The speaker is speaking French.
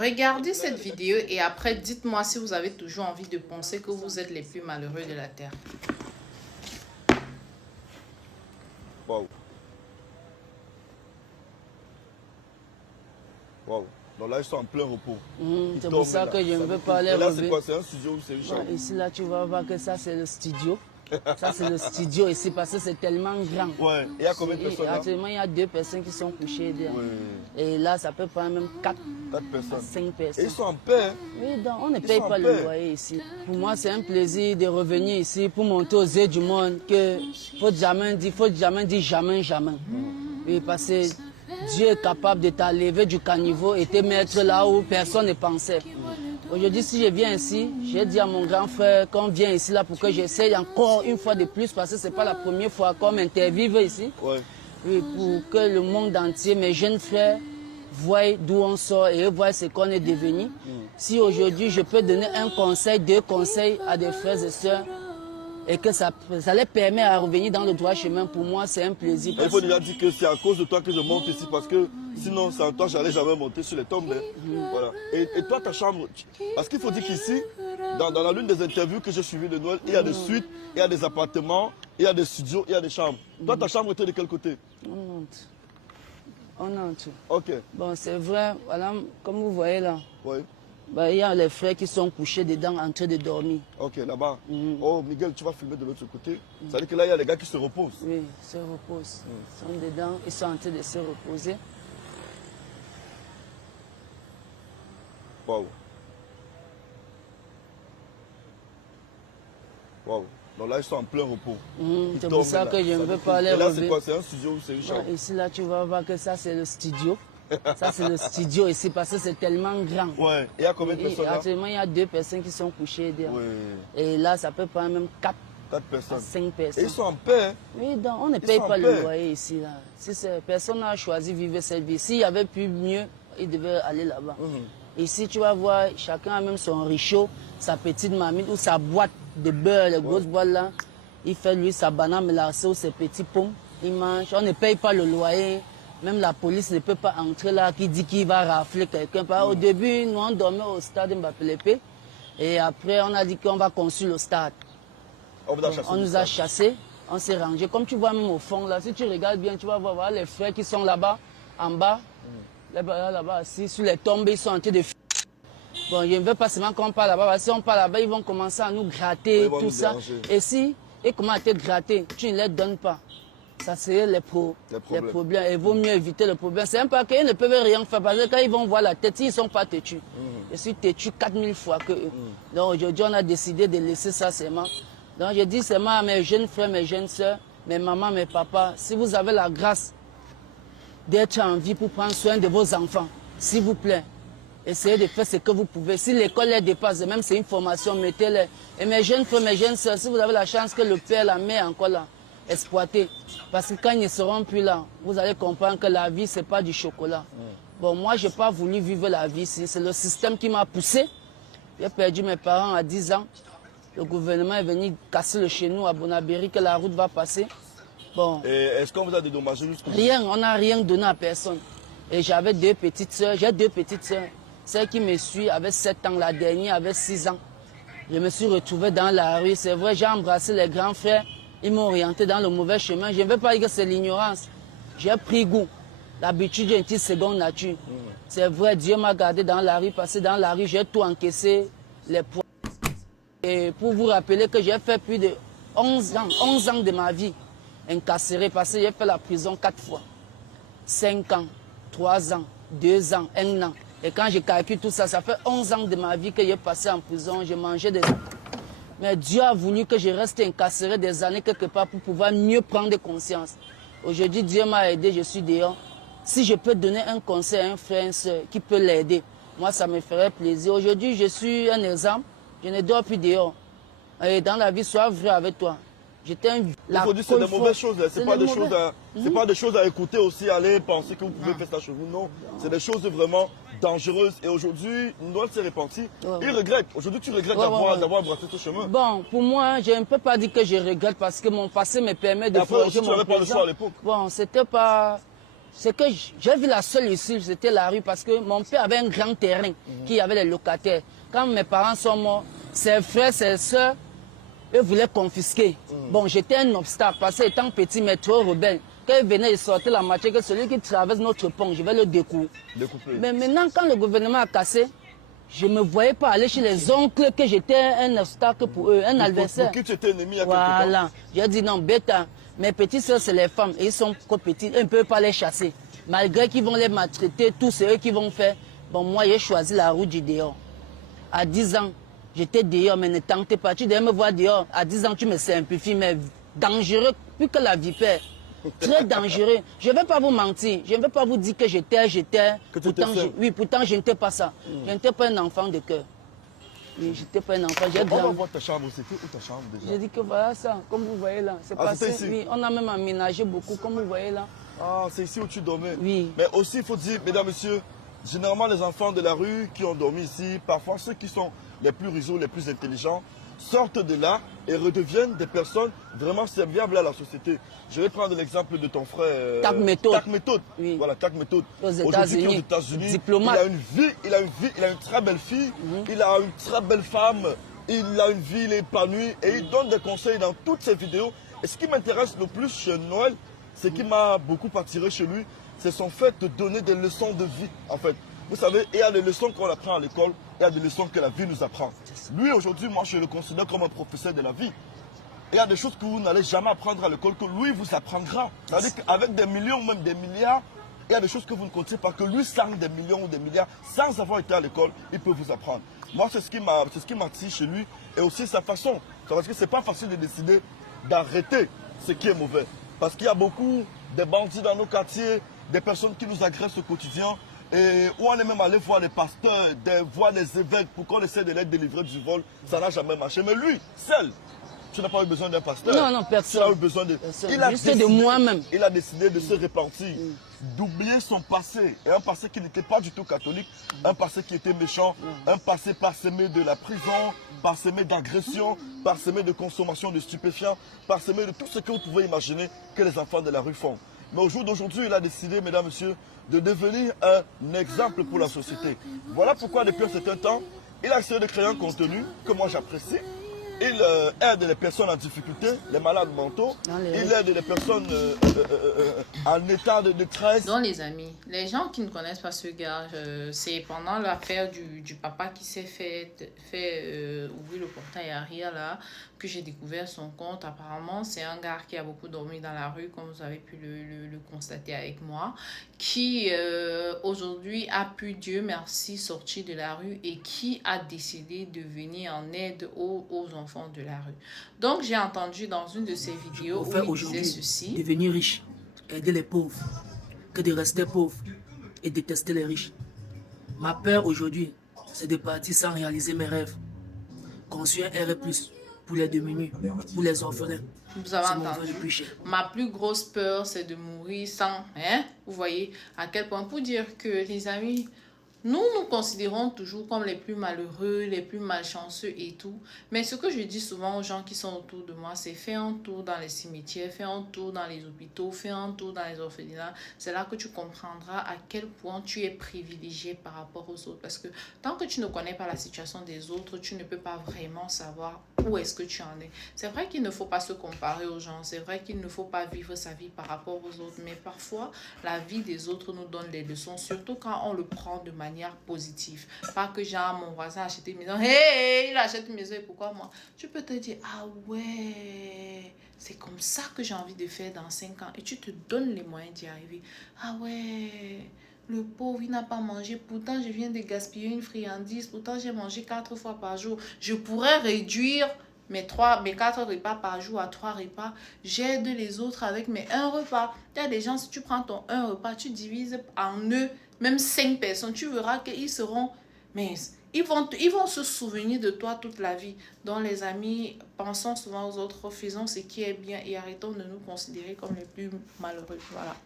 Regardez cette vidéo et après dites-moi si vous avez toujours envie de penser que vous êtes les plus malheureux de la terre. Waouh. Waouh. Donc là, ils sont en plein repos. C'est pour ça que je ne veux pas les rever. Et là, c'est relever. quoi? C'est un studio ou c'est une chambre? Ici, là, tu vas voir que ça, c'est le studio. Ça, c'est le studio ici parce que c'est tellement grand. Ouais. Et il y a combien de personnes là? Actuellement, il y a 2 personnes qui sont couchées dedans. Ouais. Et là, ça peut prendre même 4 personnes. 5 Et personnes. ils sont en paix. Hein? Oui, donc on ne paye pas le loyer ici. Pour moi, c'est un plaisir de revenir ici pour montrer aux yeux du monde que faut jamais dire jamais. Oui, parce que Dieu est capable de t'enlever du caniveau et te mettre là où personne ne pensait. Aujourd'hui, si je viens ici, j'ai dit à mon grand frère qu'on vient ici là pour que j'essaye encore une fois de plus parce que ce n'est pas la première fois qu'on m'interviewe ici. Ouais. Oui, pour que le monde entier, mes jeunes frères, voient d'où on sort et voient ce qu'on est devenu. Si aujourd'hui je peux donner un conseil, 2 conseils à des frères et sœurs et que ça les permet à revenir dans le droit chemin, pour moi c'est un plaisir. Il faut déjà dire que c'est à cause de toi que je monte ici parce que sinon sans toi j'allais jamais monter sur les tombes. Voilà. Et toi ta chambre, parce qu'il faut dire qu'ici, dans la l'une des interviews que j'ai suivies de Noël, il y a des suites, il y a des appartements, il y a des studios, il y a des chambres. Toi ta chambre était de quel côté? On entre. Ok. Bon, c'est vrai, voilà, comme vous voyez là. Oui. Ben, il y a les frères qui sont couchés dedans en train de dormir. Ok, là-bas. Oh, Miguel, tu vas filmer de l'autre côté. Ça veut dire que là, il y a les gars qui se reposent. Oui, ils se reposent. Ils sont dedans, ils sont en train de se reposer. Waouh. Waouh. Donc là, ils sont en plein repos. C'est pour ça que je ne veux pas les relever. Et là, c'est relever. quoi? C'est un studio ou c'est une chambre? Ici, là, tu vas voir que ça, c'est le studio. Ça, c'est le studio ici parce que c'est tellement grand. Ouais. Et il y a combien de personnes là? Actuellement, il y a 2 personnes qui sont couchées dedans. Ouais. Et là, ça peut prendre même 4 personnes. 5 personnes. Et ils sont en paix. Hein? Oui, donc on ne paye pas le loyer ici. Là. Si personne n'a choisi de vivre cette vie. S'il y avait pu mieux, il devait aller là-bas. Ici, tu vas voir, chacun a même son richaud, sa petite mamie ou sa boîte de beurre, les grosses boîtes là. Il fait lui sa banane mélangée ou ses petits pommes. Il mange. On ne paye pas le loyer. Même la police ne peut pas entrer là, qui dit qu'il va rafler quelqu'un. Au début, nous, on dormait au stade Mbappé. Et après, on a dit qu'on va construire le stade. On nous a chassés, on s'est rangés. Comme tu vois même au fond, là, si tu regardes bien, tu vas voir les frères qui sont là-bas, en bas. Là-bas, assis, sur les tombes, ils sont en train de... Bon, je ne veux pas seulement qu'on parle là-bas. Si on parle là-bas, ils vont commencer à nous gratter, tout ça. Et si ils commencent à te gratter, tu ne les donnes pas. Ça serait les problèmes. Il vaut mieux éviter le problème. C'est un peu qu'ils ne peuvent rien faire parce que quand ils vont voir la tête, ils ne sont pas têtus. Je suis têtu 4000 fois que eux. Donc aujourd'hui, on a décidé de laisser ça seulement. Donc je dis seulement à mes jeunes frères, mes jeunes soeurs, mes mamans, mes papas, si vous avez la grâce d'être en vie pour prendre soin de vos enfants, s'il vous plaît, essayez de faire ce que vous pouvez. Si l'école les dépasse, même c'est une formation, mettez-les. Et mes jeunes frères, mes jeunes soeurs, si vous avez la chance que le père, la mère encore là, exploiter. Parce que quand ils ne seront plus là, vous allez comprendre que la vie, ce n'est pas du chocolat. Bon, moi, je n'ai pas voulu vivre la vie ici. C'est le système qui m'a poussé. J'ai perdu mes parents à 10 ans. Le gouvernement est venu casser le chez nous à Bonabéry, que la route va passer. Bon. Et est-ce qu'on vous a dédommagé jusqu'au bout? Rien, on n'a rien donné à personne. Et j'avais 2 petites sœurs. J'ai 2 petites sœurs. Celle qui me suit avait 7 ans, la dernière avait 6 ans. Je me suis retrouvé dans la rue. C'est vrai, j'ai embrassé les grands frères. Ils m'ont orienté dans le mauvais chemin. Je ne veux pas dire que c'est l'ignorance. J'ai pris goût. L'habitude est une petite seconde nature. C'est vrai, Dieu m'a gardé dans la rue, parce que dans la rue, j'ai tout encaissé, les poids. Et pour vous rappeler que j'ai fait plus de 11 ans de ma vie incarcéré, parce que j'ai fait la prison 4 fois. 5 ans, 3 ans, 2 ans, 1 an. Et quand je calcule tout ça, ça fait 11 ans de ma vie que j'ai passé en prison. J'ai mangé des... Mais Dieu a voulu que je reste incarcéré des années quelque part pour pouvoir mieux prendre conscience. Aujourd'hui, Dieu m'a aidé, je suis dehors. Si je peux donner un conseil à un frère, une soeur qui peut l'aider, moi, ça me ferait plaisir. Aujourd'hui, je suis un exemple. Je ne dors plus dehors. Et dans la vie, sois vrai avec toi. Il faut dire que c'est des mauvaises choses. Ce n'est pas des choses à écouter aussi, aller penser que vous pouvez faire ça chez vous. Non, c'est des choses vraiment dangereuses. Et aujourd'hui, Noël s'est repenti. Il regrette. Aujourd'hui, tu regrettes d'avoir embrassé ce chemin. Bon, pour moi, je ne peux pas dire que je regrette parce que mon passé me permet de forger mon présent. Pas le choix à l'époque. Bon, c'était pas... C'est que j'ai vu la seule issue, c'était la rue, parce que mon père avait un grand terrain qui avait les locataires. Quand mes parents sont morts, ses frères, ses soeurs, eux voulaient confisquer. Bon, j'étais un obstacle, parce que étant petit, mais trop rebelle. Quand ils venaient, ils sortaient la moitié, que celui qui traverse notre pont, je vais le découper. Mais maintenant, quand le gouvernement a cassé, je ne me voyais pas aller chez les oncles, que j'étais un obstacle pour eux, un adversaire. Pour qui tu étais ennemi il y a Voilà. quelque temps. J'ai dit non, bêta. Mes petites soeurs, c'est les femmes. Et ils sont trop petits, ils ne peuvent pas les chasser. Malgré qu'ils vont les maltraiter, tous c'est eux qui vont faire. Bon, moi, j'ai choisi la route du dehors. À 10 ans, j'étais dehors, mais ne tentez pas. Tu devais me voir dehors. À 10 ans, tu me simplifies, mais dangereux, plus que la vipère. Très dangereux. Je ne vais pas vous mentir. Je ne vais pas vous dire que j'étais. Oui, pourtant, je n'étais pas ça. Je n'étais pas un enfant de cœur. Oui, je n'étais pas un enfant. On va voir ta chambre. C'était où ta chambre déjà? J'ai dit que voilà ça, comme vous voyez là. C'est passé. Ici. Oui, on a même aménagé beaucoup, comme vous voyez là. Ah, c'est ici où tu dormais? Oui. Mais aussi, il faut dire, mesdames, messieurs, généralement les enfants de la rue qui ont dormi ici, parfois ceux qui sont les plus rigoureux, les plus intelligents, sortent de là et redeviennent des personnes vraiment serviables à la société. Je vais prendre l'exemple de ton frère Tak Méthode. Tak Méthode. Oui. Voilà, Tak Méthode. Aux Aujourd'hui, qui est États-Unis. Diplomate. Il a une très belle fille, il a une très belle femme, il a une vie, il est épanoui et il donne des conseils dans toutes ses vidéos. Et ce qui m'intéresse le plus chez Noël, ce qui m'a beaucoup attiré chez lui, c'est son fait de donner des leçons de vie, en fait. Vous savez, il y a des leçons qu'on apprend à l'école, il y a des leçons que la vie nous apprend. Lui, aujourd'hui, moi, je le considère comme un professeur de la vie. Il y a des choses que vous n'allez jamais apprendre à l'école, que lui vous apprendra. C'est-à-dire qu'avec des millions, même des milliards, il y a des choses que vous ne comptez pas, que lui, sans des millions ou des milliards, sans avoir été à l'école, il peut vous apprendre. Moi, c'est ce qui m'attire chez lui, et aussi sa façon. Parce que ce n'est pas facile de décider d'arrêter ce qui est mauvais. Parce qu'il y a beaucoup de bandits dans nos quartiers, des personnes qui nous agressent au quotidien, et où on est même allé voir les pasteurs, voir les évêques pour qu'on essaie de les délivrer du vol. Ça n'a jamais marché. Mais lui, seul, tu n'as pas eu besoin d'un pasteur. Non, personne. Tu n'as eu besoin de... Juste de moi-même. Il a décidé de se repentir, d'oublier son passé. Et un passé qui n'était pas du tout catholique, un passé qui était méchant, un passé parsemé de la prison, parsemé d'agression, parsemé de consommation de stupéfiants, parsemé de tout ce que vous pouvez imaginer que les enfants de la rue font. Mais au jour d'aujourd'hui, il a décidé, mesdames, messieurs, de devenir un exemple pour la société. Voilà pourquoi depuis un certain temps, il a essayé de créer un contenu que moi j'apprécie. Il aide les personnes en difficulté, les malades mentaux. Il aide les personnes en état de détresse. Donc les amis, les gens qui ne connaissent pas ce gars, c'est pendant l'affaire du papa qui s'est fait ouvrir le portail arrière là, que j'ai découvert son compte. Apparemment, c'est un gars qui a beaucoup dormi dans la rue, comme vous avez pu le constater avec moi, qui aujourd'hui a pu, Dieu merci, sortir de la rue et qui a décidé de venir en aide aux enfants de la rue. Donc, j'ai entendu dans une de ses vidéos où il disait ceci. Devenir riche, aider les pauvres, que de rester pauvre et détester les riches. Ma peur aujourd'hui, c'est de partir sans réaliser mes rêves. Construire un R+, pour les démunis, pour les orphelins. Vous avez entendu. Ma plus grosse peur, c'est de mourir sans... Hein? Vous voyez à quel point, pour dire que, les amis... Nous considérons toujours comme les plus malheureux, les plus malchanceux et tout. Mais ce que je dis souvent aux gens qui sont autour de moi, c'est fais un tour dans les cimetières, fais un tour dans les hôpitaux, fais un tour dans les orphelinats. C'est là que tu comprendras à quel point tu es privilégié par rapport aux autres. Parce que tant que tu ne connais pas la situation des autres, tu ne peux pas vraiment savoir où est-ce que tu en es. C'est vrai qu'il ne faut pas se comparer aux gens. C'est vrai qu'il ne faut pas vivre sa vie par rapport aux autres. Mais parfois, la vie des autres nous donne des leçons, surtout quand on le prend de manière positive. Pas que genre mon voisin a acheté une maison, hey, il achète une maison et pourquoi moi? Tu peux te dire, ah ouais, c'est comme ça que j'ai envie de faire dans 5 ans et tu te donnes les moyens d'y arriver. Ah ouais, le pauvre, il n'a pas mangé, pourtant je viens de gaspiller une friandise, pourtant j'ai mangé 4 fois par jour. Je pourrais réduire mes 4 repas par jour à 3 repas. J'aide les autres avec mes 1 repas. Il y a des gens, si tu prends ton 1 repas, tu divises en eux, même 5 personnes, tu verras qu'ils seront... Mais ils vont se souvenir de toi toute la vie. Donc les amis, pensons souvent aux autres, faisons ce qui est bien et arrêtons de nous considérer comme les plus malheureux. Voilà.